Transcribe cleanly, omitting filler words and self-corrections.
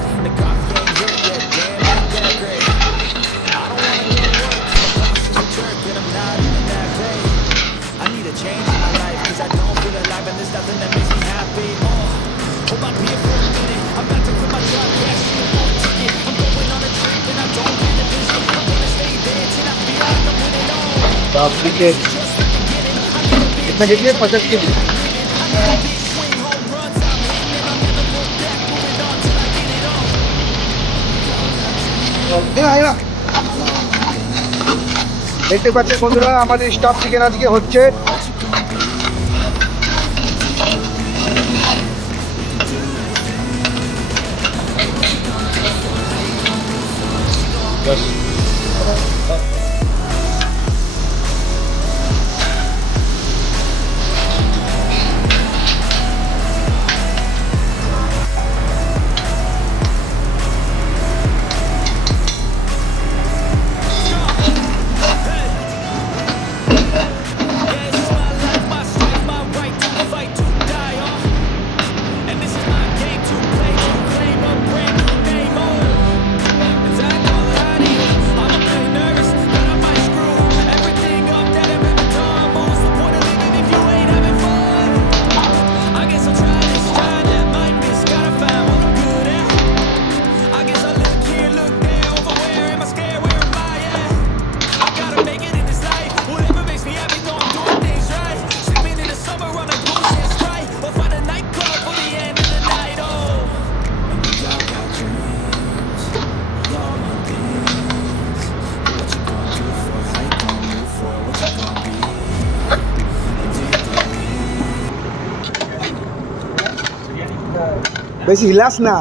shit. The coffee ain't hit yet, damn, ain't that great. I don't wanna go to work, my boss is a jerk, and I'm not even that great. I need a change in my life, cause I don't feel alive, and there's nothing that makes me happy. Hold my beer for a minute, I'm about to quit my job, cash in for a ticket. I'm going on a trip, and I don't get a vision. I'm gonna stay there till I feel like I'm winning all. आपकी के कितना कीजिए 50 के দেখতে পাচ্ছেন বন্ধুরা আমাদের staff chicken আজকে হচ্ছে বেশি হিলাস না